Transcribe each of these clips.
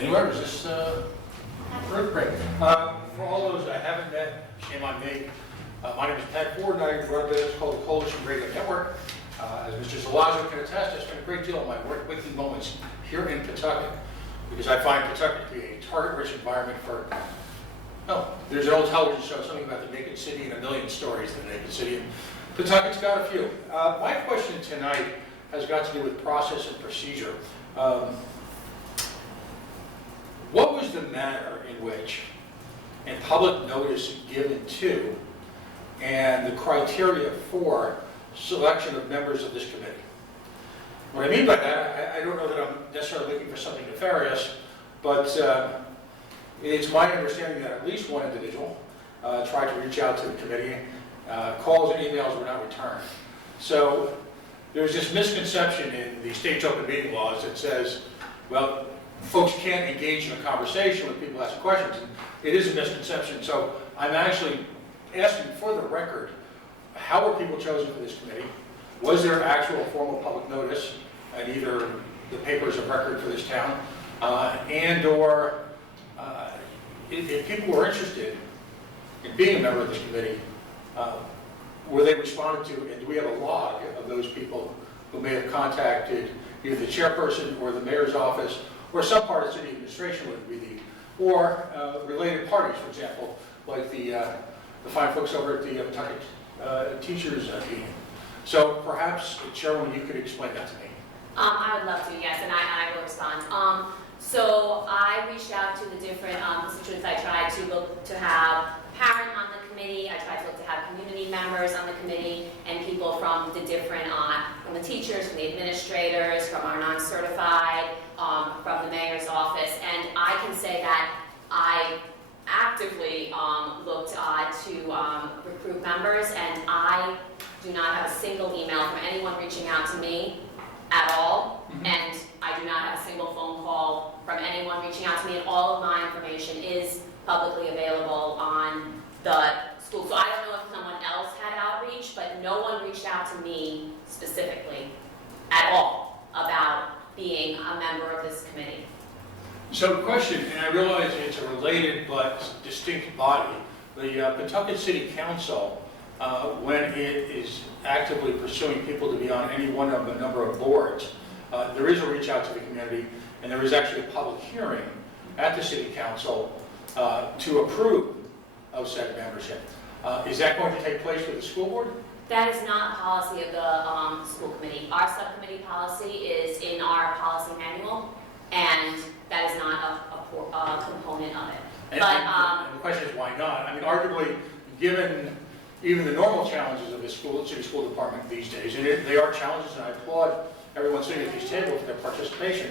Anywhere, is this great? For all those I haven't met, shame on me. My name is Pat Ford, and I run a business called the Coalition Radio Network. As Mr. Salazzo can attest, I spent a great deal of my waking moments here in Pawtucket, because I find Pawtucket to be a target-rich environment for, there's an old television show, something about the naked city and a million stories of the naked city, and Pawtucket's got a few. My question tonight has got to do with process and procedure. What was the manner in which, and public notice given to, and the criteria for selection of members of this committee? What I mean by that, I don't know that I'm necessarily looking for something nefarious, but it's my understanding that at least one individual tried to reach out to the committee. Calls and emails were not returned. So there's this misconception in the state's open meeting laws that says, well, folks can't engage in a conversation with people asking questions. And it is a misconception. So I'm actually asking for the record, how were people chosen for this committee? Was there actual formal public notice in either the papers of record for this town, and/or if people were interested in being a member of this committee, were they responded to, and do we have a log of those people who may have contacted either the chairperson or the mayor's office, or some part of city administration, would be or related parties, for example, like the fine folks over at the Pawtucket teachers meeting. So perhaps, Chairwoman, you could explain that to me. I would love to, yes, and I will respond. So I reached out to the different constituents. I tried to look to have parent on the committee. I tried to look to have community members on the committee, and people from the different, from the teachers, from the administrators, from our non-certified, from the mayor's office. And I can say that I actively looked to recruit members, and I do not have a single email from anyone reaching out to me at all, and I do not have a single phone call from anyone reaching out to me, and all of my information is publicly available on the school. So I don't know if someone else had outreach, but no one reached out to me specifically at all about being a member of this committee. So question, and I realize it's a related but distinct body, the Pawtucket City Council, when it is actively pursuing people to be on any one of a number of boards, there is a reach out to the community, and there is actually a public hearing at the City Council to approve of said membership. Is that going to take place with the school board? That is not policy of the school committee. Our subcommittee policy is in our policy manual, and that is not a component of it. And the question is, why not? I mean, arguably, given even the normal challenges of the city school department these days, and they are challenges, and I applaud everyone sitting at these tables for their participation.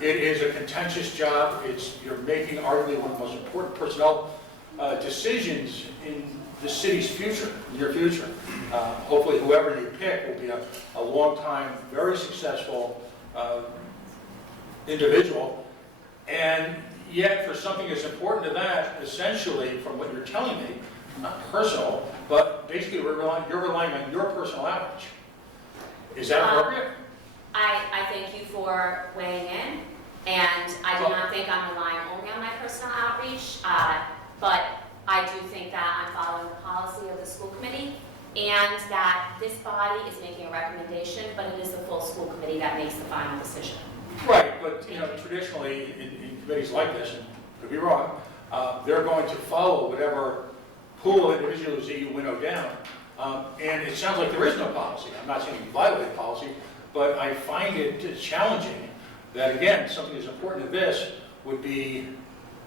It is a contentious job. You're making arguably one of the most important personnel decisions in the city's future, near future. Hopefully, whoever you pick will be a long-time, very successful individual. And yet, for something as important to that, essentially, from what you're telling me, not personal, but basically you're relying on your personal outreach. Is that appropriate? I thank you for weighing in, and I do not think I'm relying only on my personal outreach, but I do think that I'm following the policy of the school committee, and that this body is making a recommendation, but it is the full school committee that makes the final decision. Right, but traditionally in committees like this, and could be wrong, they're going to follow whatever pool of individuals that you winnow down. And it sounds like there is no policy. I'm not saying you violate policy, but I find it challenging that, again, something as important as this would be,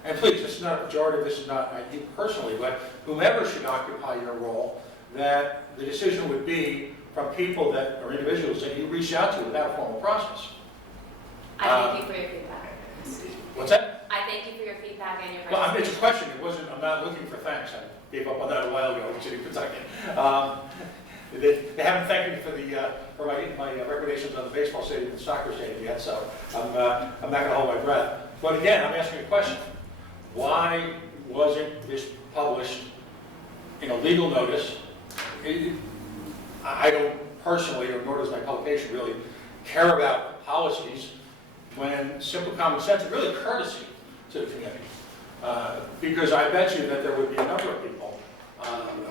and please, this is not a pejorative, this is not you personally, but whomever should occupy your role, that the decision would be from people that, or individuals that you reach out to without a formal process. I thank you for your feedback. What's that? I thank you for your feedback and your Well, participation. it's a question. It wasn't, I'm not looking for thanks. I gave up on that a while ago in City of Pawtucket. They haven't thanked me for my recommendations on the baseball stadium and soccer stadium yet, so I'm not going to hold my breath. But again, I'm asking a question. Why wasn't this published in a legal notice? I don't personally, or nor does my publication really, care about policies when simple common sense and really courtesy to the community. Because I bet you that there would be a number of people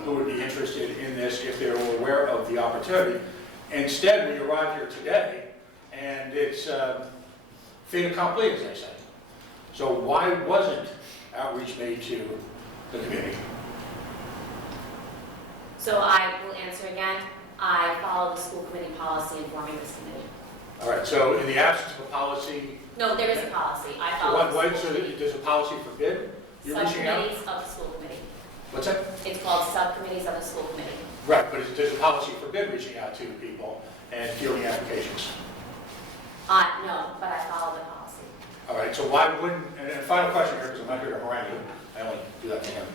who would be interested in this if they were aware of the opportunity. Instead, we arrived here today, and it's fait accompli, as they say. So why wasn't outreach made to the community? So I will answer again. I follow the school committee policy informing this committee. All right, so in the absence of a policy, No, there is a policy. I so follow what, the so school committee. does a policy forbid you reaching out? Subcommittees of the school committee. What's that? It's called subcommittees of the school committee. Right, but does a policy forbid reaching out to people and fielding applications? No, but I follow the policy. All right, so why wouldn't, and final question here, because I'm not here to harangue you, I only do that to him.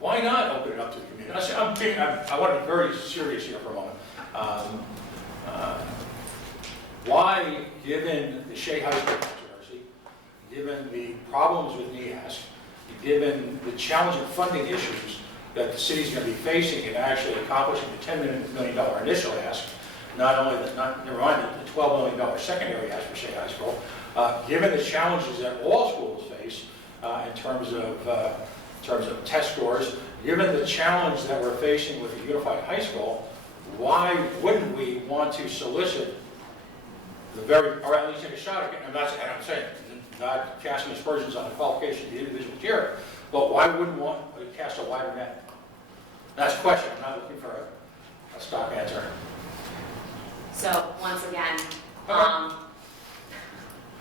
Why not open it up to the community? I want to be very serious here for a moment. Why, given the Shea High School controversy, given the problems with NEASC, given the challenging funding issues that the city's going to be facing in actually accomplishing the $10 million initial ask, never mind the $12 million secondary ask for Shea High School, given the challenges that all schools face in terms of test scores, given the challenge that we're facing with the unified high school, why wouldn't we want to solicit or at least take a shot at it? And I'm saying, not casting aspersions on the qualification of the individual here, but why wouldn't we want to cast a wider net? That's the question. I'm not looking for a stock answer. So once again,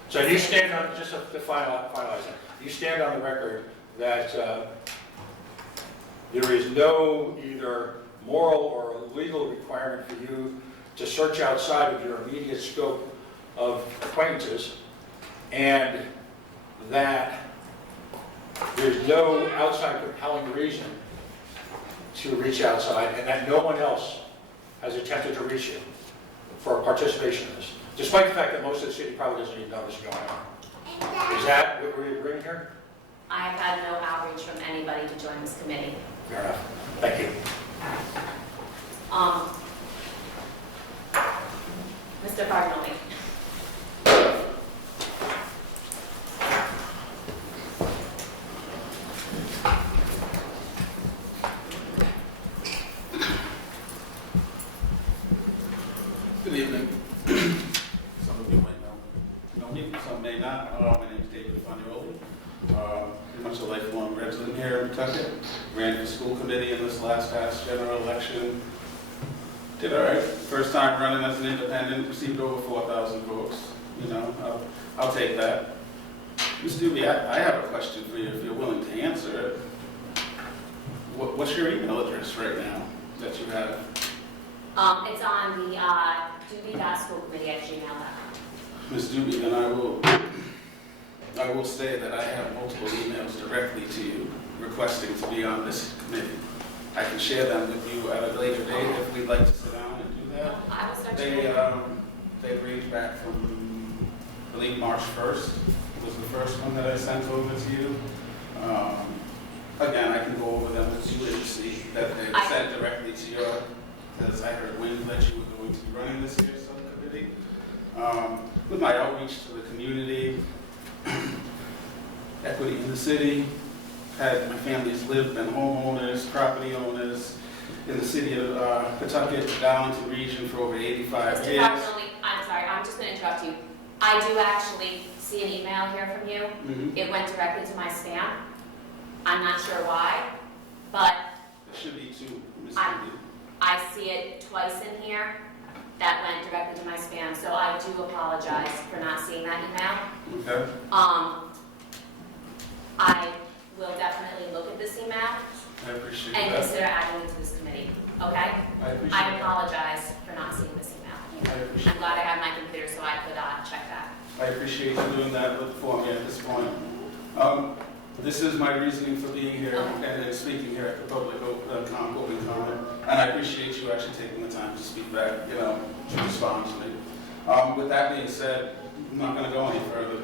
So you stand on, just to finalize that, you stand on the record that there is no either moral or legal requirement for you to search outside of your immediate scope of acquaintances, and that there's no outside compelling reason to reach outside, and that no one else has attempted to reach you for participation in this, despite the fact that most of the city probably doesn't even know this is going on. Is that what we're agreeing here? I have had no outreach from anybody to join this committee. Fair enough. Thank you. Mr. Cardinale. Good evening. Some of you might know me, some may not. My name is David Fanioli. Pretty much a lifelong resident here in Pawtucket. Ran for school committee in this last past general election. Did all right. First time running as an independent, received over 4,000 votes. You know, I'll take that. Ms. Doobie, I have a question for you if you're willing to answer it. What's your email address right now that you have? It's on the doobie.schoolcommittee@gmail.com. Ms. Doobie, then I will say that I have multiple emails directly to you requesting to be on this committee. I can share them with you at a later date if we'd like to sit down and do that. I will start They range back from, I believe, March 1st was the first one that I sent over to you. Again, I can go over them with you and see that they were sent directly to your, because I heard wind that you were going to be running this year's subcommittee. With my outreach to the community, equity in the city, had my family's lived, been homeowners, property owners in the city of Pawtucket, Darlington region for over 85 Mr. years. Cardinale, I'm sorry, I'm just going to interrupt you. I do actually see an email here from you. Mm-hmm. It went directly to my spam. I'm not sure why, but It should be two, Ms. I'm- Doobie. I see it twice in here that went directly to my spam, so I do apologize for not seeing that email. Okay. I will definitely look at this email I appreciate and that. consider adding it to this committee, okay? I appreciate I that. apologize for not seeing this email. I appreciate I'm glad I have my computer so I could check that. I appreciate you doing that for me at this point. This is my reasoning for being here and speaking here at the public open comment. And I appreciate you actually taking the time to speak back, to respond to me. With that being said, I'm not going to go any further.